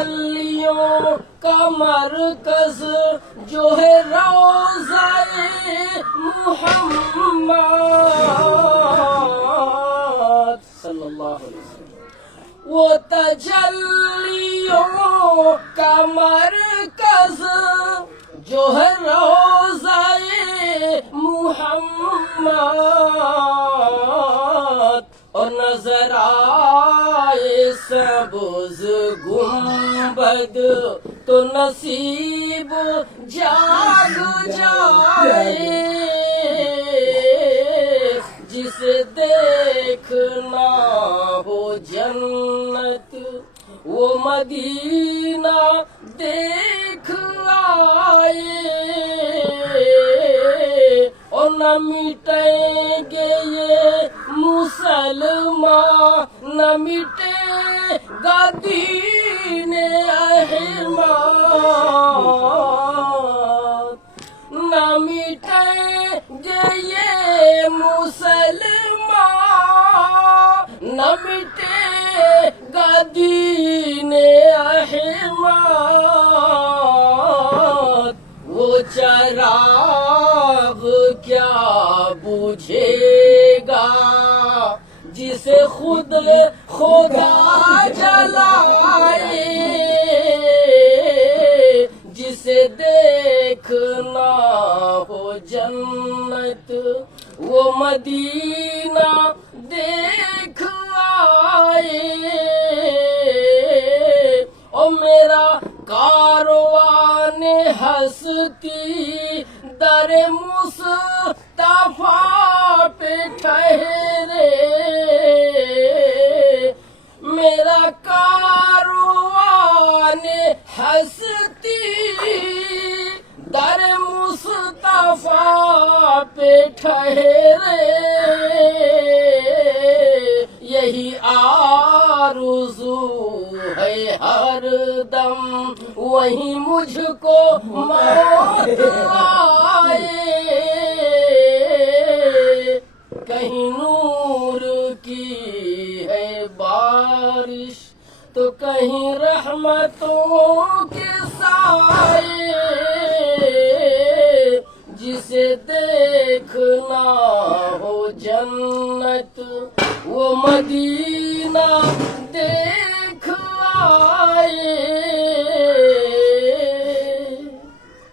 تجلیوں کا مرکز جو ہے روضہ محمد صلی اللہ علیہ وسلم، وہ تجلیوں کا مرکز جو ہے روضہ محمد، اور نظر آئے سبز گنبد تو نصیب جاگ جائے، جسے دیکھنا ہو جنت وہ مدینہ دیکھ آئے، اور نہ مٹیں گے یہ مسلمان، نہ مٹے گا دین احمد، نہ مٹیں گے یہ مسلمان، نہ مٹے گا دین احمد، وہ چراغ کیا بجھے گا جسے خود خدا جلائے، جسے دیکھنا ہو جنت وہ مدینہ دیکھ آئے، او میرا کاروان ہستی در مصطفیٰ پہ ٹھہرے، میرا کاروان ہستی در مصطفیٰ پہ ٹھہرے، یہی آرزو ہے ہر دم وہیں مجھ کو موت آئے، کہیں نور کی ہے بارش تو کہیں رحمتوں کے سائے، جسے دیکھنا ہو جنت وہ مدینہ دیکھ